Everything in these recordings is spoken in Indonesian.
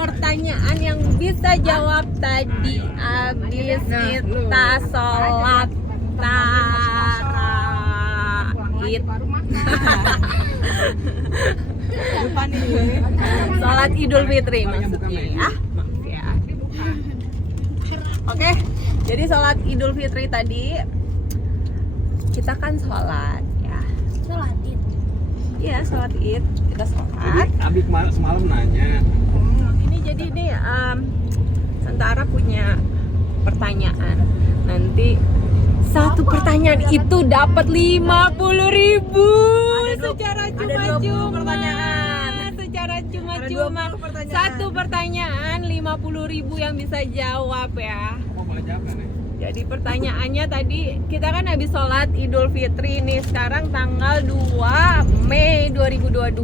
pertanyaan yang bisa jawab tadi abis kita sholat tarawih. Sholat Idul Fitri maksudnya ya. Maaf ya. Oke, jadi sholat Idul Fitri tadi kita kan sholat ya. Sholat Id. Iya, sholat Id. Kita sholat. Abi semalam nanya. Ini jadi nih Santara punya pertanyaan. Nanti satu pertanyaan itu dapat 50.000 secara cuma-cuma. Secara cuma-cuma. Satu pertanyaan 50.000 yang bisa jawab ya. Oh, boleh jawab kan ya? Jadi pertanyaannya tadi, kita kan habis sholat Idul Fitri nih. Sekarang tanggal 2 Mei 2022.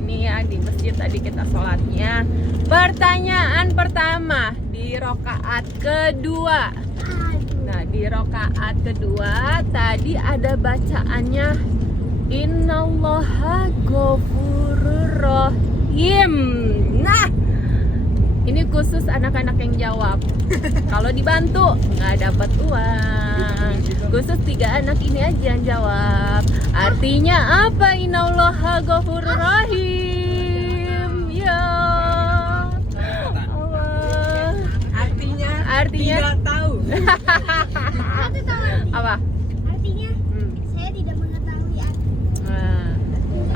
Ini ya di masjid tadi kita sholatnya. Pertanyaan pertama di rokaat kedua. Nah di rokaat kedua tadi ada bacaannya Innallaha ghafurur rahim. Nah ini khusus anak-anak yang jawab. Kalau dibantu nggak dapat uang. Khusus 3 anak ini aja yang jawab. Artinya apa Innallaha ghafurur rahim? Ya Allah. Artinya Tidak tahu. apa? Artinya saya tidak mengetahui Nah,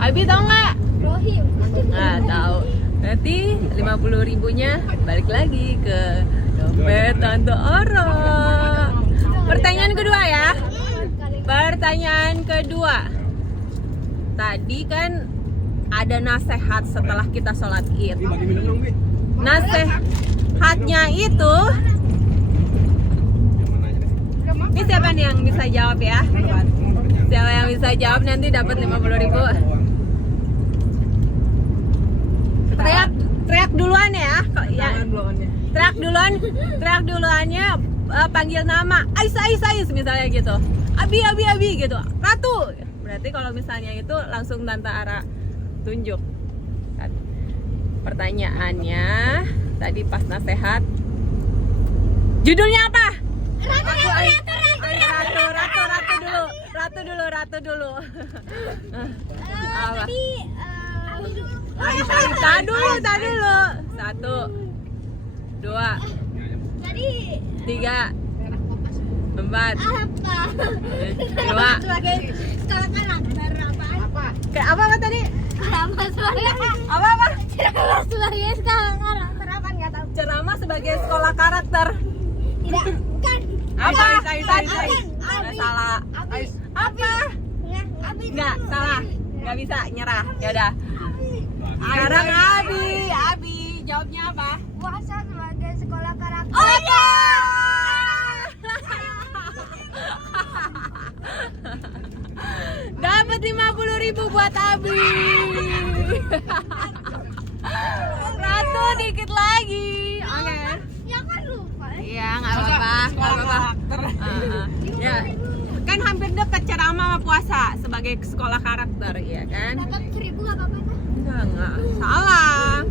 Abi tahu nggak? Rohim. Nggak tahu. Nanti 50.000-nya balik lagi ke dompet Tante Oro. Pertanyaan kedua ya. Pertanyaan kedua. Tadi kan ada nasihat setelah kita sholat Id. Bi, bagi minum dong, Bi. Nasihatnya itu, Yang mana aja deh. ini siapa nih yang bisa jawab ya? Siapa yang bisa jawab nanti dapat 50.000. Teriak duluan ya. Teriak duluannya panggil nama. Ais misalnya gitu. Abi gitu. Ratu. Berarti kalau misalnya itu langsung Tante Ara tunjuk. Pertanyaannya tadi pas nasihat. Judulnya apa? Ratu dulu. Apa? Tadi dulu. 1, 2, Tadi 3, 4, apa? 2. Sebagai sekolah karakter apa? Kayak apa tadi? Apa sebagai Apa? sebagai sekolah karakter apa nggak tahu. Ceramah sebagai sekolah karakter. Tidak, bukan. Apa? Abi. Salah. Apa? Abi. Enggak, salah. Enggak bisa, nyerah. Ya udah. Sekarang Abi jawabnya apa? Puasa sebagai sekolah karakter. Oh iya. Dapat 50.000 buat Abi. Ratu dikit lagi. Oke. Ya kan lupa. Iya, nggak apa-apa. Ya, kan hampir dekat ceramah sama puasa sebagai sekolah karakter, ya kan? Dapat 1.000 nggak apa-apa kan? Enggak. Salah.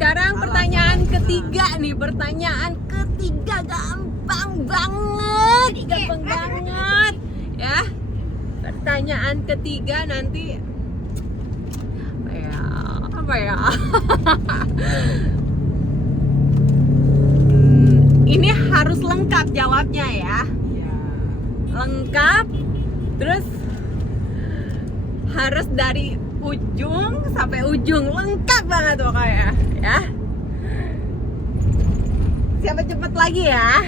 Sekarang pertanyaan ketiga nih, pertanyaan ketiga gampang banget. Gampang banget. Ya. Pertanyaan ketiga nanti apa ya? Ini harus lengkap jawabnya ya. Lengkap. Terus harus dari ujung sampai ujung, lengkap banget pokoknya ya. Siapa cepet lagi ya?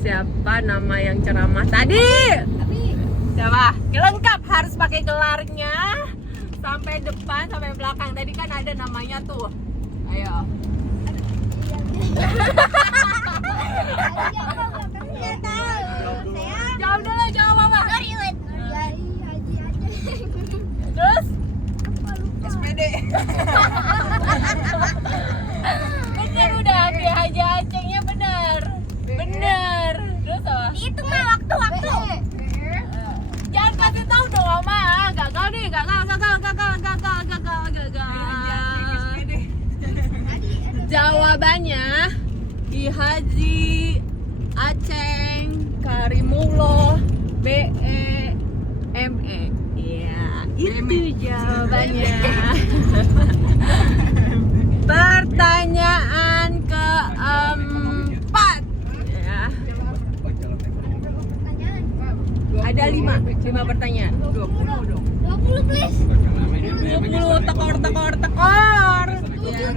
Siapa nama yang ceramah tadi? Siapa? Lengkap, harus pakai gelarnya sampai depan sampai belakang. Tadi kan ada namanya tuh. Ayo. Nggak tahu. Saya Jawab dulu, jawab apa? Haji aja. Terus? SPD. Bener udah, Haji Acengnya bener. Terus apa? Dihitung mah waktu. Jangan kasih tahu dong, Mama. Gagal nih, gagal. Haji Aceng Karimullah BEME. Iya, itu jawabannya. Pertanyaan keempat. Ya. Ada 5 pertanyaan. 20 dong. 20 please. 20 tekor. Ya.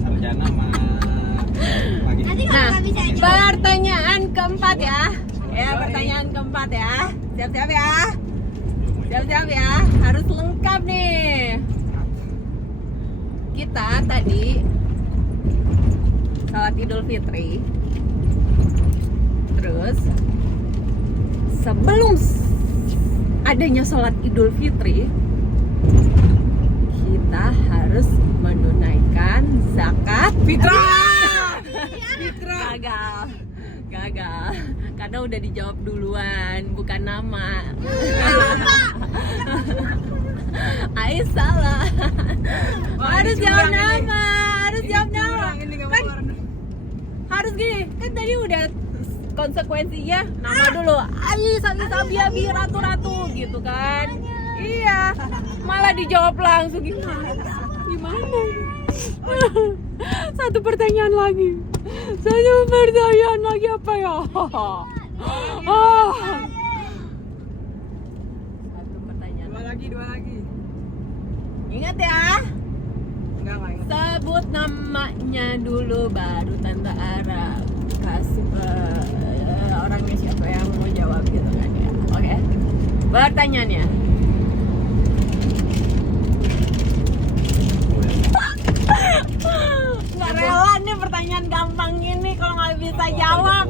Sarjana sama lagi. Nanti kalau Nah, nggak bisa jawab. pertanyaan keempat ya. Ya, pertanyaan keempat ya. Siap-siap ya. Siap-siap ya. Harus lengkap nih. Kita tadi salat Idul Fitri. Terus sebelum adanya sholat Idul Fitri, kita harus menunaikan zakat fitrah. Gagal karena udah dijawab duluan, bukan nama. Ais salah. Harus jawab nama, kan harus gini, kan tadi udah konsekuensinya nama dulu. Ais, Abi, Ratu gitu kan. Iya, malah dijawab langsung. Gimana? Satu pertanyaan lagi apa ya? Satu pertanyaan. Dua lagi. Ingat ya, Enggak ingat. sebut namanya dulu baru Tante Ara kasih ke orangnya siapa yang mau jawab gitu kan ya. Oke. Pertanyaannya. Nggak rela nih pertanyaan gampang ini kalau nggak bisa jawab.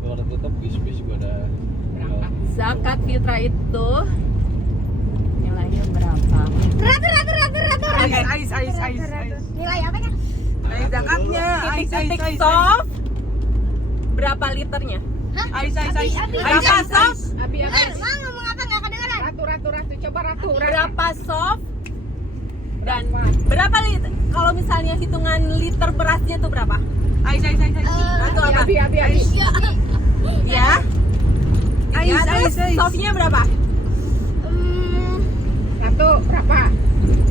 Kalau ada tutup bis juga ada. Zakat fitrah itu nilainya berapa? Ratu. Ais. Nilai apa kan? Ais zakatnya. Titik Ais. soft berapa liternya? Ais. Berapa soft? Mau ngomong apa nggak kedengeran? Ratu. Coba ratu. Berapa soft? Dan berapa liter? Kalau misalnya hitungan liter berasnya itu berapa? Ais. Ratu apa? Ais. Ya. Ais. Terus softnya berapa?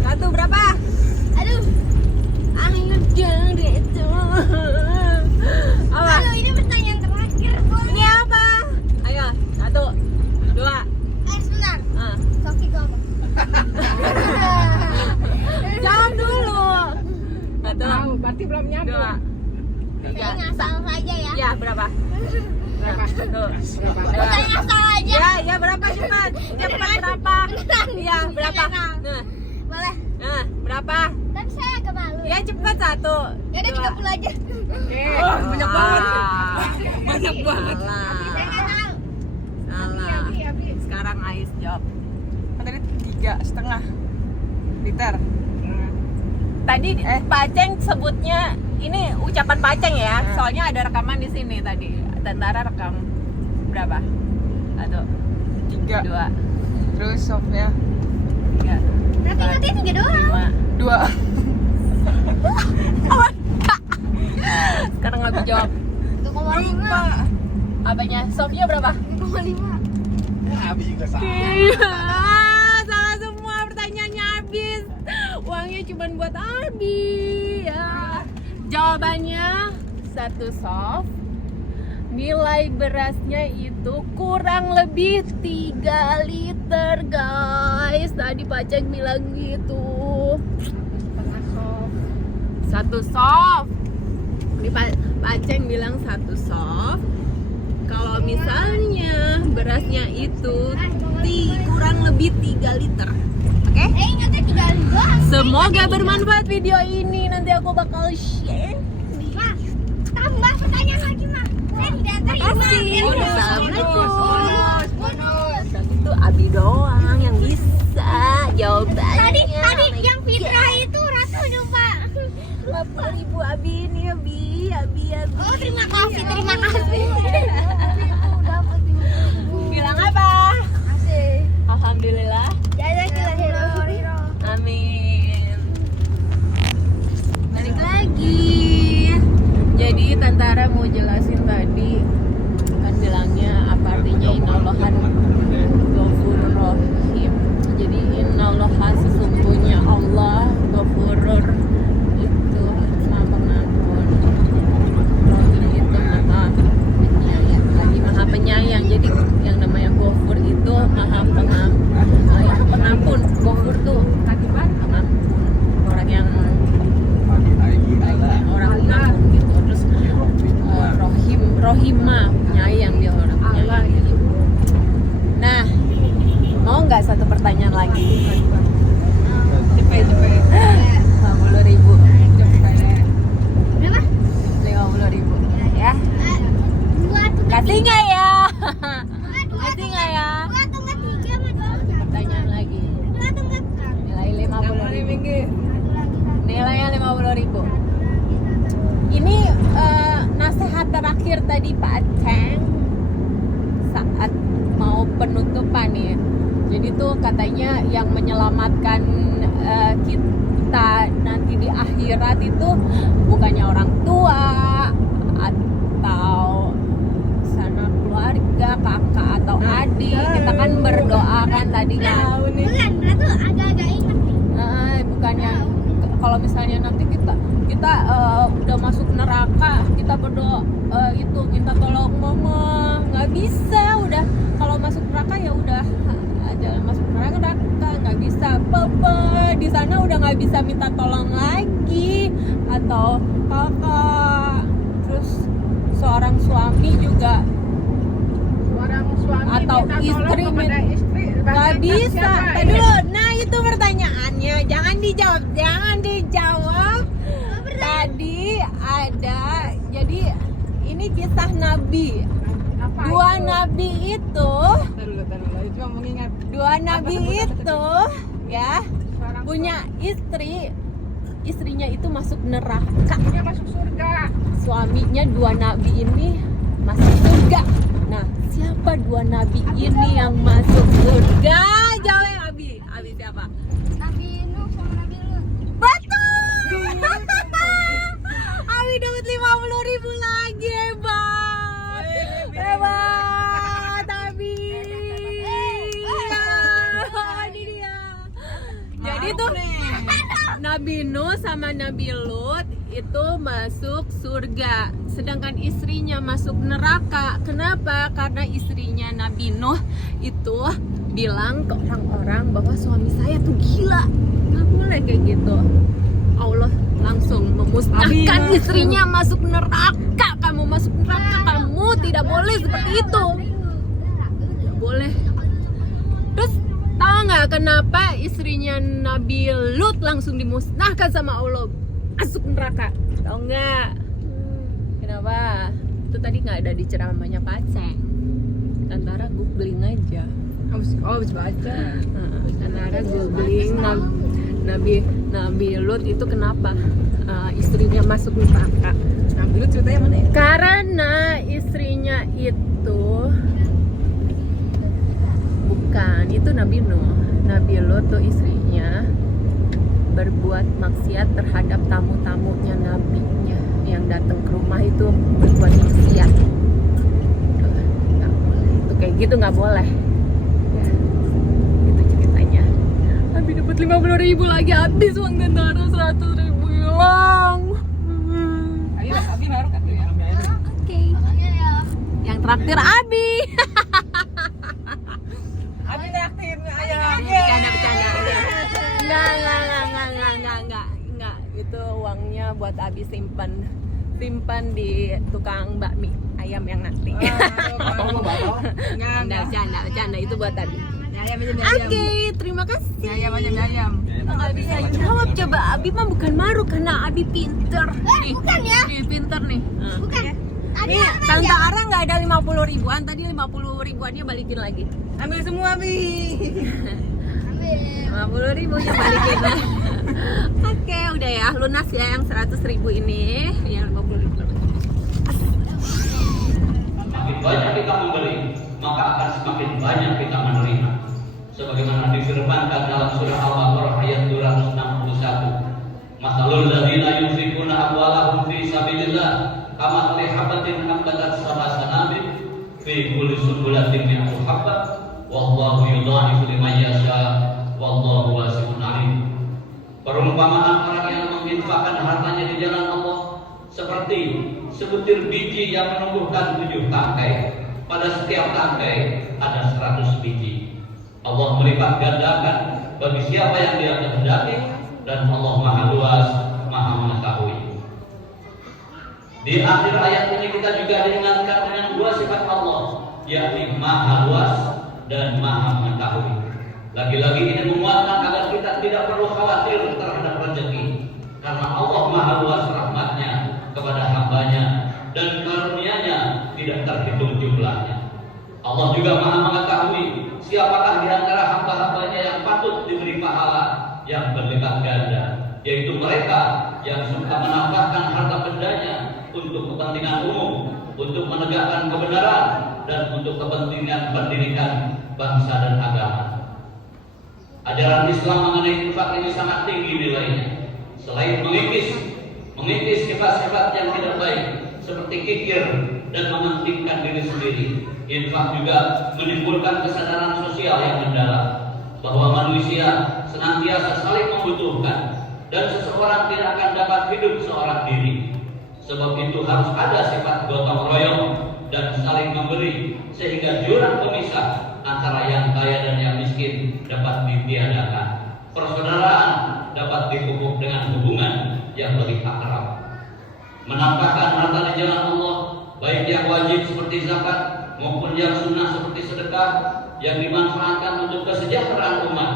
Ratu berapa? Aduh. Ayo deh itu. Apa? Aduh, ini pertanyaan terakhir. Ini apa? Ayo, 1, 2. Sebentar. Ah. Sofi ngomong. Jawab dulu. 1, Berarti belum 2, Saya ngasal saja ya. Ya, berapa? Berapa? Tuh. Saya ngasal aja. Ya, berapa cepat? Cepat berapa? Iya, berapa? Nah, Boleh. berapa? Tapi saya agak malu. Ya, cepat 1. Ya udah 30 aja. banyak banget. Banyak banget. Saya nggak tahu. Salah. Sekarang Ais jawab. Tadi 3,5 liter. Tadi Pak Aceng sebutnya ini ucapan Pak Aceng ya. Soalnya ada rekaman di sini tadi. Tentara rekam berapa? 1, 3. 2, Terus softnya 3, Berarti ingatnya 3 doang. 5. 2. Sekarang nggak bisa jawab. 2,5. Apanya? Softnya berapa? 2,5. Abi juga sama. Iya, salah semua pertanyaannya habis. Uangnya cuma buat Abi. Ya. Jawabannya 1 soft. Nilai berasnya itu kurang lebih 3 liter guys. Tadi Pak Aceng bilang gitu. 1 soft. Ini Pak Aceng bilang 1 soft. Kalau misalnya berasnya itu kurang lebih 3 liter. Oke? Ingatnya 3 doang. Semoga bermanfaat video ini. Nanti aku bakal share. Ma, tambah pertanyaan lagi, Ma. Saya tidak terima. Makasih. Assalamualaikum. Bonus. Itu Abi doang yang bisa jawabannya. Tadi yang fitrah itu Ratu lupa. 50.000 Abi ini Abi. Oh, terima kasih. Bilang apa? Kasih. Alhamdulillah. Jazakillah khairan. Amin. rahimah, penyayang dia orangnya. Nah, mau nggak satu pertanyaan lagi? Cepet. 50.000. Berapa? 50.000 ya. Dua tuh nggak Kasih nggak ya? dua Kasih nggak ya? Dua tuh nggak tiga mah dua. Pertanyaan lagi. Dua tuh nggak. Nilai 50.000. Minggu. Nilainya 50.000. Ini nasihat terakhir tadi Pak Aceng saat mau penutupan ya. Jadi tuh katanya yang menyelamatkan kita nanti di akhirat itu bukannya orang tua atau sanak keluarga, kakak atau adik. Kita kan berdoa kan tadi kan. Bukan, berarti agak-agak ingat nih. Bukannya kalau misalnya nanti kita udah masuk neraka, kita berdoa itu minta tolong mama, nggak bisa. Udah kalau masuk neraka ya udah jangan masuk neraka, nggak bisa. Papa di sana udah nggak bisa minta tolong lagi, atau kakak, terus seorang suami juga atau istri nggak bisa. Tadi dulu, nah itu pertanyaannya, jangan dijawab. Tadi ada, jadi ini kisah Nabi. Dua Nabi itu, Cuma mengingat. dua Nabi itu ya punya istrinya itu masuk neraka. Dia masuk surga. Suaminya dua Nabi ini masuk surga. Nah, siapa dua Nabi ini yang masuk surga? Jawab Abi. Abi siapa? Nabi Nuh sama Nabi Lut. Betul. Abi dapat 50.000 lagi, hebat. Hebat, Abi. Ini dia. Jadi tuh Nabi Nuh sama Nabi Lut itu masuk surga, sedangkan istrinya masuk neraka. Kenapa? Karena istrinya Nabi Nuh itu bilang ke orang-orang bahwa suami saya tuh gila, nggak boleh kayak gitu. Allah langsung memusnahkan istrinya masuk neraka. Kamu masuk neraka, kamu tidak boleh seperti itu, tidak boleh. Terus tahu nggak kenapa istrinya Nabi Lut langsung dimusnahkan sama Allah, masuk neraka? Tahu nggak? Kenapa? Itu tadi nggak ada di ceramahnya Pak Aceng. Antara googling aja. Habis baca. Antara googling Nabi Lut itu kenapa istrinya masuk neraka? Nabi Lut ceritanya mana ya? Karena istrinya itu bukan, itu Nabi Nuh. Nabi Lut tuh istrinya berbuat maksiat terhadap tamu-tamunya nabinya yang datang ke rumah itu, berbuat maksiat. Nggak boleh. Itu kayak gitu nggak boleh. Ya, itu ceritanya. Abi dapat 50.000 lagi, habis uang tentara 100.000 hilang. Abi naruh kan tuh ya. Oke. Yang traktir Abi. Abi traktir ayah. Bercanda. Enggak. Itu uangnya buat Abi simpan di tukang bakmi ayam yang nanti. Bercanda itu buat Abi. Oke, terima kasih. Ayam. Nggak bisa jawab coba. Abi mah bukan maru karena Abi pinter. Nih, bukan ya? Nih, pinter nih. Bukan. Tadi Nih, apa Tante aja? Ara nggak ada 50.000-an, tadi 50.000-annya balikin lagi. Ambil semua Abi. 50.000-nya balikin. Oke, udah ya, lunas ya yang 100.000 ini, yang 50.000. Semakin banyak kita memberi, maka akan semakin banyak kita menerima. Sebagaimana difirmankan dalam surah Al-Baqarah ayat 261. Masalul ladzina yunfikuna amwalahum fi sabilillah kamathali habatin ambatat sab'a sanabil fi kulli sunbulatin mi'atu habbah wallahu yudha'ifu liman yasha wallahu wasi'un 'alim. Perumpamaan orang yang menginfakkan hartanya di jalan Allah seperti sebutir biji yang menumbuhkan 7 tangkai. Pada setiap tangkai ada 100 biji. Allah melipat gandakan bagi siapa yang Dia kehendaki, dan Allah Maha Luas, Maha Mengetahui. Di akhir ayat ini kita juga diingatkan dengan dua sifat Allah, yakni Maha Luas dan Maha Mengetahui. Lagi-lagi ini menguatkan agar kita tidak perlu khawatir terhadap rezeki, karena Allah Maha Luas rahmatnya kepada hambanya dan karunia-Nya tidak terhitung jumlahnya. Allah juga Maha Mengetahui siapakah di antara hamba-hambanya yang patut diberi pahala yang berlipat ganda, yaitu mereka yang suka menambahkan harta bendanya untuk kepentingan umum, untuk menegakkan kebenaran, dan untuk kepentingan pendidikan bangsa dan agama. Ajaran Islam mengenai infak ini sangat tinggi nilainya. Selain mengikis sifat-sifat yang tidak baik seperti kikir dan mementingkan diri sendiri, infak juga menimbulkan kesadaran sosial yang mendalam bahwa manusia senantiasa saling membutuhkan dan seseorang tidak akan dapat hidup seorang diri. Sebab itu harus ada sifat gotong royong dan saling memberi, sehingga jurang pemisah antara yang kaya dan yang miskin dapat ditiadakan. Persaudaraan dapat dipupuk dengan hubungan yang lebih akrab. Menampakkan harta di jalan Allah, baik yang wajib seperti zakat maupun yang sunnah seperti sedekah, yang dimanfaatkan untuk kesejahteraan umat,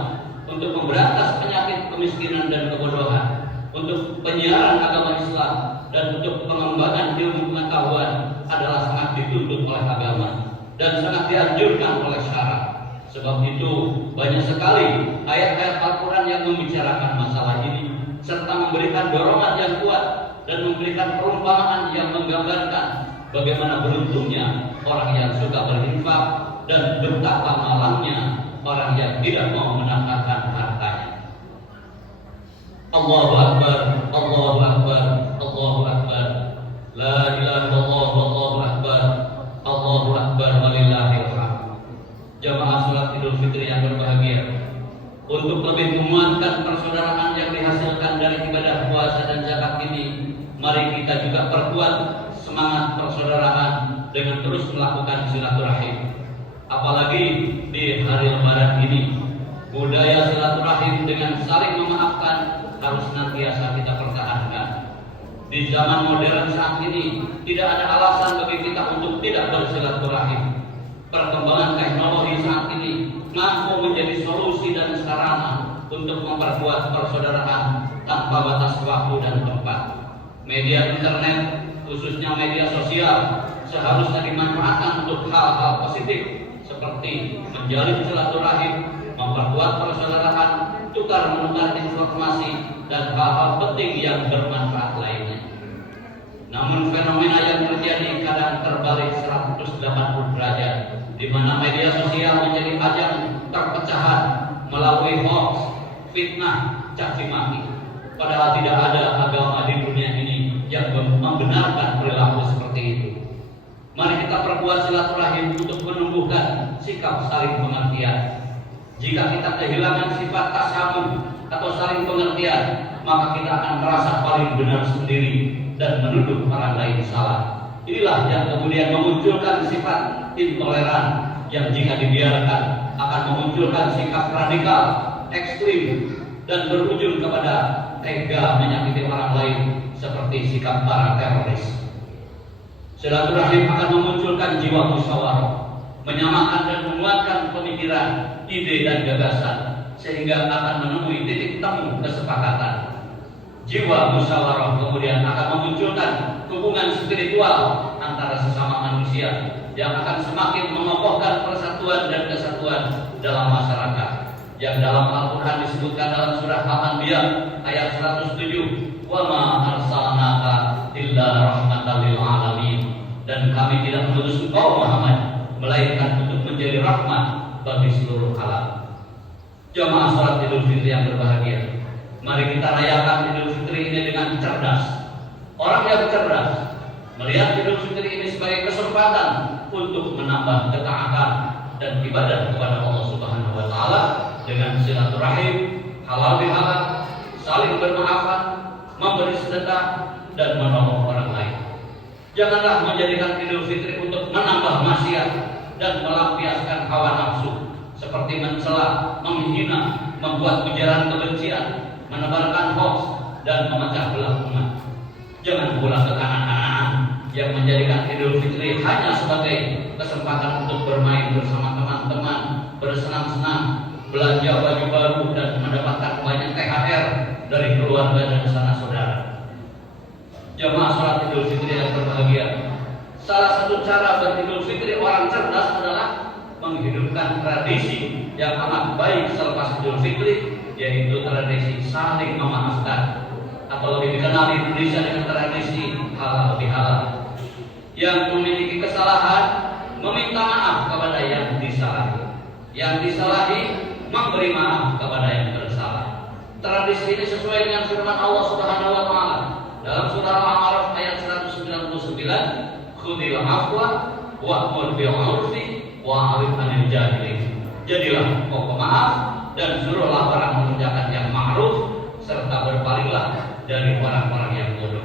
untuk memberantas penyakit kemiskinan dan kebodohan, untuk penyiaran agama Islam, dan untuk pengembangan ilmu pengetahuan adalah sangat dituntut oleh agama dan sangat dianjurkan oleh syara. Sebab itu banyak sekali ayat-ayat Al-Quran yang membicarakan masalah ini serta memberikan dorongan yang kuat dan memberikan perumpamaan yang menggambarkan bagaimana beruntungnya orang yang suka berinfak dan betapa malangnya orang yang tidak mau menafkahkan hartanya. Allahu Akbar, Allahu Akbar, Allahu Akbar. La ilaha illallah, Allahu Akbar, Allahu Akbar, walillahil hamd. Jamaah salat Idul Fitri yang berbahagia, untuk lebih menguatkan persaudaraan yang dihasilkan dari ibadah puasa dan zakat ini, mari kita juga perkuat semangat persaudaraan dengan terus melakukan silaturahim. Apalagi di hari Lebaran ini, budaya silaturahim dengan saling memaafkan harus senantiasa kita pertahankan. Di zaman modern saat ini tidak ada alasan bagi kita untuk tidak bersilaturahim. Perkembangan teknologi saat ini mampu menjadi solusi dan sarana untuk memperkuat persaudaraan tanpa batas waktu dan tempat. Media internet, khususnya media sosial, seharusnya dimanfaatkan untuk hal-hal positif seperti menjalin silaturahim, memperkuat persaudaraan, tukar menukar informasi, dan hal-hal penting yang bermanfaat lainnya. Namun fenomena yang terjadi kadang terbalik 180 derajat, di mana media sosial menjadi ajang perpecahan melalui hoax, fitnah, caci maki. Padahal tidak ada agama di dunia ini yang membenarkan perilaku seperti itu. Mari kita perkuat silaturahim untuk menumbuhkan sikap saling pengertian. Jika kita kehilangan sifat tasamuh atau saling pengertian, maka kita akan merasa paling benar sendiri dan menuduh orang lain salah. Inilah yang kemudian memunculkan sifat intoleran yang jika dibiarkan akan memunculkan sikap radikal, ekstrim, dan berujung kepada tega menyakiti orang lain seperti sikap para teroris. Silaturahim akan memunculkan jiwa musyawarah, menyamakan dan menguatkan pemikiran, ide dan gagasan, sehingga akan menemui titik temu kesepakatan. Jiwa musyawarah kemudian akan memunculkan hubungan spiritual antara sesama manusia yang akan semakin mengokohkan persatuan dan kesatuan dalam masyarakat, yang dalam Al-Quran disebutkan dalam surah Al-Anbiya ayat 107, wa ma arsalnaka illa rahmatan lil alamin, dan kami tidak mengutus engkau Muhammad melainkan untuk menjadi rahmat bagi seluruh alam. Jamaah salat Idul Fitri yang berbahagia, mari kita rayakan Idul Fitri ini dengan cerdas. Orang yang cerdas melihat Idul Fitri ini sebagai kesempatan untuk menambah ketaatan dan ibadah kepada Allah Subhanahu wa taala dengan silaturahim, halal bihalal, saling bermaafan, memberi sedekah, dan menolong orang lain. Janganlah menjadikan Idul Fitri untuk menambah maksiat dan melampiaskan hawa nafsu seperti mencela, menghina, membuat ujaran kebencian, menebarkan hoax, dan memecah belah umat. Jangan pula kekanak-kanakan yang menjadikan Idul Fitri hanya sebagai kesempatan untuk bermain bersama teman-teman, bersenang-senang, belanja baju baru dan mendapatkan banyak THR dari keluarga dan sanak saudara. Jamaah sholat Idul Fitri yang berbahagia, salah satu cara beridul fitri orang cerdas adalah menghidupkan tradisi yang amat baik selepas Idul Fitri, yaitu tradisi saling memaafkan, atau lebih dikenal di Indonesia dengan tradisi halal bihalal, yang memiliki kesalahan meminta maaf kepada yang disalahi, yang disalahi memberi maaf kepada yang bersalah. Tradisi ini sesuai dengan firman Allah Subhanahu wa taala dalam surah Al-A'raf ayat 199, "Khudhil afwa wa'mur bil 'urfi wa'rid 'anil jahilin." Jadilah pokok maaf dan suruhlah orang mengerjakan yang ma'ruf serta berpalinglah dari orang-orang yang bodoh.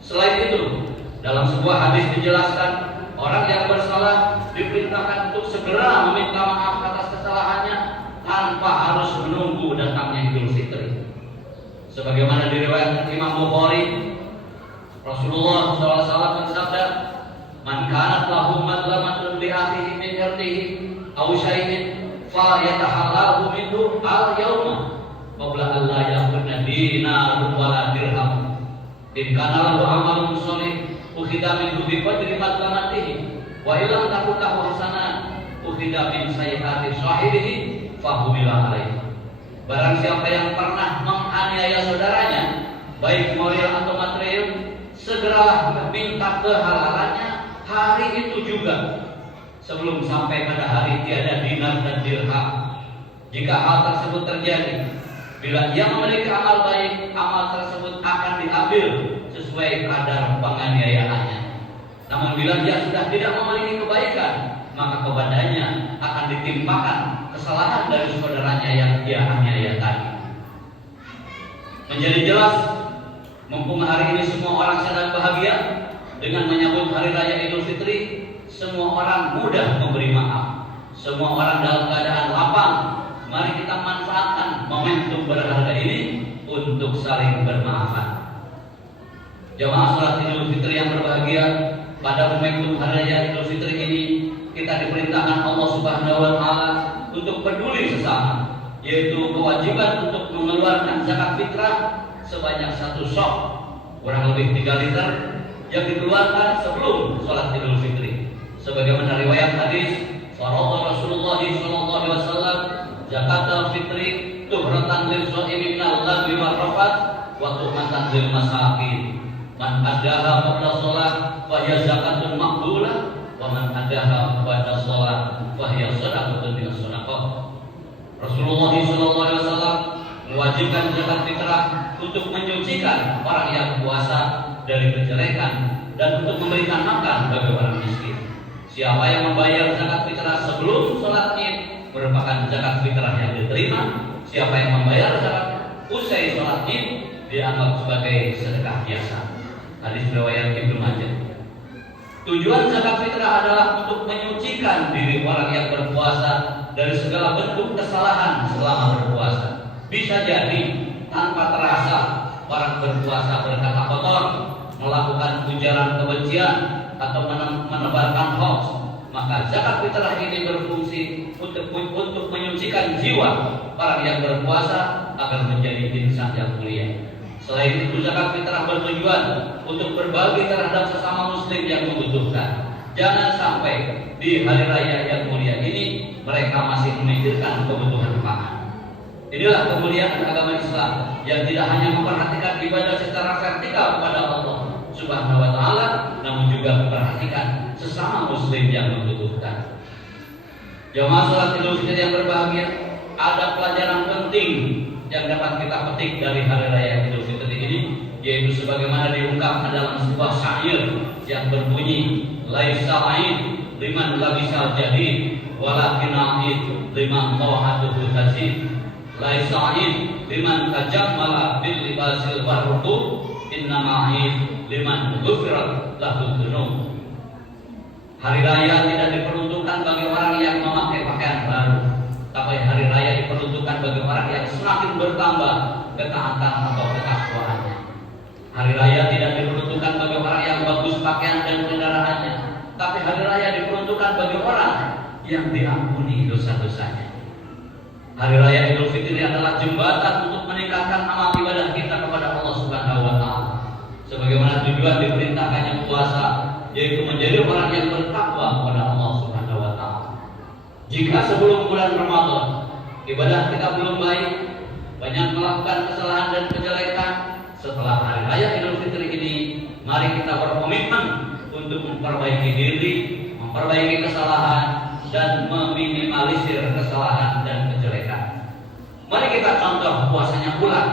Selain itu, dalam sebuah hadis dijelaskan orang yang bersalah diperintahkan untuk segera meminta maaf atas kesalahannya tanpa harus menunggu datangnya Idul Fitri. Sebagaimana diriwayatkan Imam Bukhari, Rasulullah SAW bersabda, "Man kanat lahu madlamatun li akhihi min irdihi aw syai'in fa yatahallahu minhu al-yawma qabla an la yakuna dinarun wala dirham. In kana lahu amalun shalih ukhidha minhu bi qadri madlamatihi wa illam takun lahu hasanah ukhidha min sayyi'ati sahibihi fa humila alaihi." Barang siapa yang pernah menganiaya saudaranya, baik moral atau material, segeralah minta kehalalannya hari itu juga, sebelum sampai pada hari tiada dinar dan dirham. Jika hal tersebut terjadi, bila ia memiliki amal baik, amal tersebut akan diambil sesuai kadar penganiayaannya. Namun bila dia sudah tidak memiliki kebaikan, maka kepadanya akan ditimpakan kesalahan dari saudaranya yang dia aniaya tadi. Menjadi jelas, mumpung hari ini semua orang sedang bahagia dengan menyambut hari raya Idul Fitri, semua orang mudah memberi maaf, semua orang dalam keadaan lapang. Mari kita manfaatkan momentum berharga ini untuk saling bermaafan. Jamaah sholat Idul Fitri yang berbahagia, pada momentum hari raya Idul Fitri ini kita diperintahkan Allah Subhanahu wa taala untuk peduli sesama, yaitu kewajiban untuk mengeluarkan zakat fitrah sebanyak 1 sok, kurang lebih 3 liter, yang dikeluarkan sebelum sholat Idul Fitri. Sebagaimana riwayat hadis, "Faradha Rasulullah sallallahu alaihi wasallam zakat al-fitri tuhratan lil shaimi minal lagwi wal rafat wa tuhmatan lil masakin. Man adaha qabla shalah fa hiya zakatun maqbulah wa man adaha ba'da shalah fa hiya shadaqatun min shadaqah." Rasulullah sallallahu alaihi wasallam mewajibkan zakat fitrah untuk menyucikan orang yang puasa dari kejelekan dan untuk memberikan makan bagi orang miskin. Siapa yang membayar zakat fitrah sebelum sholat Id merupakan zakat fitrah yang diterima. Siapa yang membayar zakat usai sholat Id dianggap sebagai sedekah biasa. Hadis riwayat Ibnu Majah. Tujuan zakat fitrah adalah untuk menyucikan diri orang yang berpuasa dari segala bentuk kesalahan selama berpuasa. Bisa jadi tanpa terasa orang berpuasa berkata kotor, melakukan ujaran kebencian atau menebarkan hoax. Maka zakat fitrah ini berfungsi untuk menyucikan jiwa orang yang berpuasa agar menjadi insan yang mulia. Selain itu, zakat fitrah bertujuan untuk berbagi terhadap sesama muslim yang membutuhkan. Jangan sampai di hari raya yang mulia ini mereka masih memikirkan kebutuhan pangan. Inilah kemuliaan agama Islam yang tidak hanya memperhatikan ibadah secara vertikal kepada Allah Subhanahu wa taala, namun juga memperhatikan sesama muslim yang membutuhkan. Jamaah salat Idul Fitri yang berbahagia, ada pelajaran penting yang dapat kita petik dari hari raya Idul Fitri ini, yaitu sebagaimana diungkapkan dalam sebuah syair yang berbunyi, "Laisa aid liman labisal jadid walakin aid liman tawhatuhu tazid. Laisa aid liman tajammala bil libasil warqu innama aid liman ghufirat lahu dzunub." Hari raya tidak diperuntukkan bagi orang yang memakai pakaian baru, tapi hari raya diperuntukkan bagi orang yang semakin bertambah ketaatan atau ketakwaannya. Hari raya tidak diperuntukkan bagi orang yang bagus pakaian dan kendaraannya, tapi hari raya diperuntukkan bagi orang yang diampuni dosa-dosanya. Hari raya Idul Fitri adalah jembatan untuk meningkatkan amal ibadah kita kepada Allah Subhanahu wa taala. Sebagaimana tujuan diperintahkannya puasa, yaitu menjadi orang yang bertakwa kepada Allah Subhanahu wa taala. Jika sebelum bulan Ramadan ibadah kita belum baik, banyak melakukan kesalahan dan kejelekan, setelah hari raya Idul Fitri ini, mari kita berkomitmen untuk memperbaiki diri, memperbaiki kesalahan, dan meminimalisir kesalahan dan kejelekan. Mari kita contoh puasanya ular.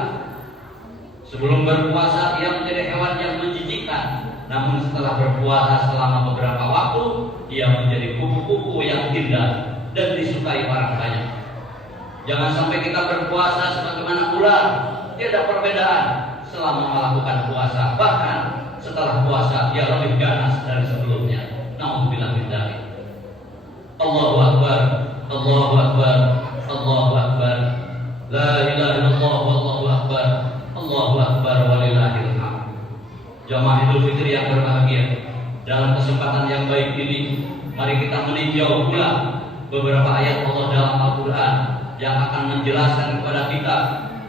Sebelum berpuasa ia menjadi hewan yang menjijikkan, namun setelah berpuasa selama beberapa waktu ia menjadi kupu-kupu yang indah dan disukai orang banyak. Jangan sampai kita berpuasa sebagaimana ular, tidak perbedaan selama melakukan puasa, bahkan setelah puasa ia lebih ganas dari sebelumnya. Nauzubillah min dzalik. Allahu akbar, Allahu akbar, Allahu akbar. La ilaha illallah wallahu akbar. Allahu akbar walillahil hamd. Jamaah Idul Fitri yang berbahagia, dalam kesempatan yang baik ini mari kita meninjau pula beberapa ayat Allah dalam Al-Qur'an yang akan menjelaskan kepada kita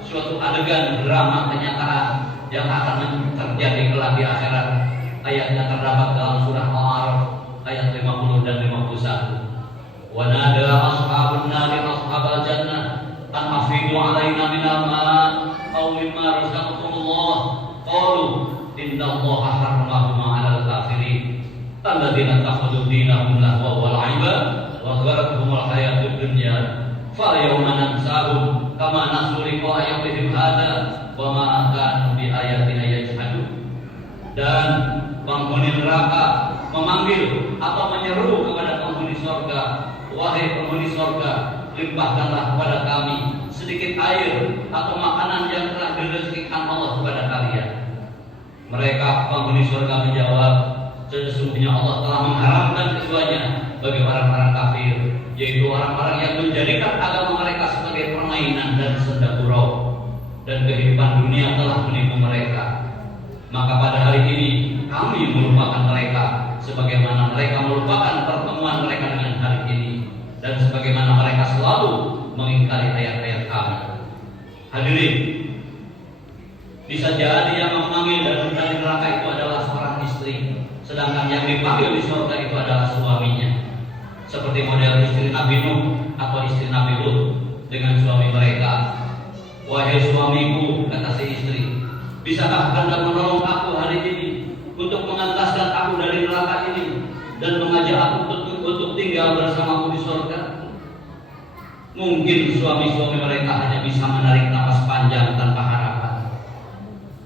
suatu adegan drama kenyataan yang akan terjadi kelak di akhirat. Ayatnya terdapat dalam surah Al-A'raf ayat 50 dan 51. Wa nada ashabun nari ashabal jannah an afidu alaina minal ma' aw mimma razaqakumullah qalu innallaha harramahuma 'alal kafirin alladzina takhudhu dinahum lahwa wal 'iba wa gharatuhumul hayatud dunya fa yawma nansahum kama nasu liqa yawmihim hadza wa ma kanu bi ayatina yajhadun. Dan penghuni neraka memanggil atau menyeru kepada penghuni surga, wahai penghuni surga, limpahkanlah kepada kami sedikit air atau makanan yang telah direzekikan Allah kepada kalian. Mereka penghuni surga menjawab, sesungguhnya Allah telah mengharamkan keduanya bagi orang-orang kafir, yaitu orang-orang yang menjadikan agama mereka sebagai permainan dan senda gurau, dan kehidupan dunia telah menipu mereka. Maka pada hari ini kami melupakan mereka sebagaimana mereka melupakan pertemuan mereka dengan hari ini, dan sebagaimana mereka selalu mengingkari ayat-ayat kami. Hadirin, bisa jadi yang memanggil dari neraka itu adalah seorang istri, sedangkan yang dipanggil di surga itu adalah suaminya. Seperti model istri Nabi Nuh atau istri Nabi Lut dengan suami mereka. Wahai suamiku, kata si istri, bisakah Anda menolong aku hari ini untuk mengentaskan aku dari neraka ini dan mengajak aku untuk tinggal bersamamu di surga? Mungkin suami-suami mereka hanya bisa menarik napas panjang tanpa harapan.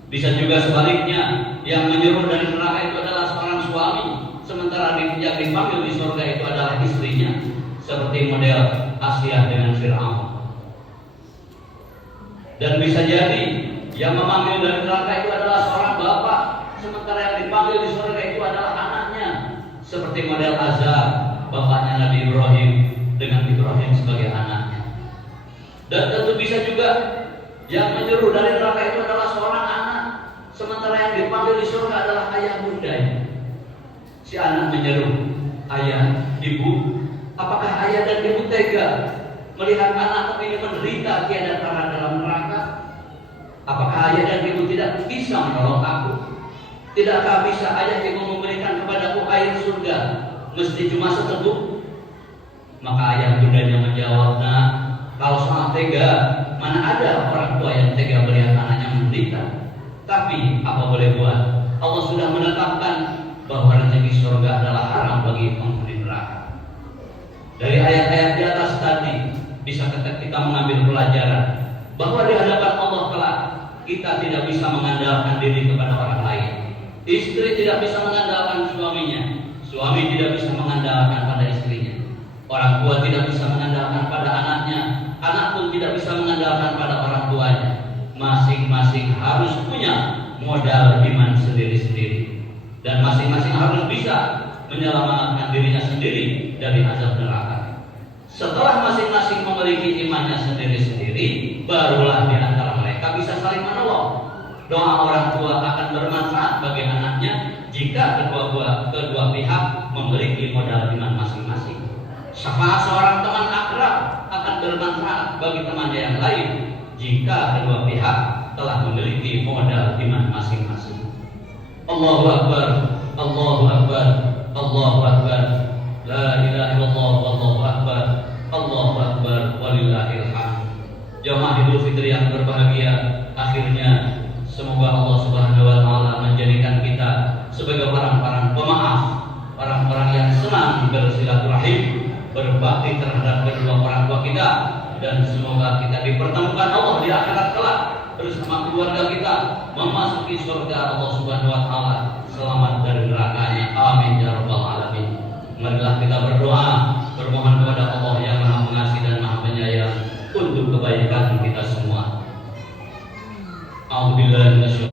Bisa juga sebaliknya, yang menyeru dari neraka itu adalah seorang suami, sementara yang dipanggil di surga itu adalah istrinya, seperti model Asia dengan Fir'aun. Dan bisa jadi yang memanggil dari neraka itu adalah seorang bapak, sementara yang dipanggil di surga itu adalah anaknya, seperti model Azar, bapaknya Nabi Ibrahim dengan Ibrahim sebagai anaknya. Dan tentu bisa juga yang menyeru dari neraka itu adalah seorang anak, sementara yang dipanggil di surga adalah ayah bundanya. Si anak menyeru, ayah, ibu, apakah ayah dan ibu tega melihat anak ini menderita tiada tara dalam neraka? Apakah ayah dan ibu tidak bisa menolong aku? Tidakkah bisa ayah ibu memberikan kepadaku air surga mesti cuma seteguk? Maka ayah bundanya menjawab, nah, kalau sangat tega, mana ada orang tua yang tega melihat anaknya menderita? Tapi apa boleh buat, Allah sudah menetapkan bahwa rezeki surga adalah haram bagi penghuni neraka. Dari ayat-ayat di atas tadi bisa kita mengambil pelajaran bahwa di hadapan Allah kelak kita tidak bisa mengandalkan diri kepada orang lain. Istri tidak bisa mengandalkan suaminya, suami tidak bisa mengandalkan pada istrinya, orang tua tidak bisa mengandalkan pada anaknya, anak pun tidak bisa mengandalkan pada orang tuanya. Masing-masing harus punya modal iman sendiri-sendiri, dan masing-masing harus bisa menyelamatkan dirinya sendiri dari azab neraka. Setelah masing-masing memiliki imannya sendiri-sendiri, barulah di antara mereka bisa saling menolong. Doa orang tua akan bermanfaat bagi anaknya jika kedua pihak memiliki modal iman masing-masing. Syafaat seorang teman akrab akan bermanfaat bagi temannya yang lain jika kedua pihak telah memiliki modal iman masing-masing. Allahu Akbar, Allahu Akbar, Allahu Akbar. La ilaha illallah, wallahu akbar, Allahu akbar, walillahil hamd. Jamaah Idul Fitri yang berbahagia, akhirnya semoga Allah Subhanahu wa taala menjadikan kita sebagai orang-orang pemaaf, orang-orang yang senang bersilaturahim, berbakti terhadap kedua orang tua kita, dan semoga kita dipertemukan Allah di akhirat kelak bersama keluarga kita memasuki surga Allah Subhanahu wa taala selamat dari nerakanya. Amin ya rabbal alamin.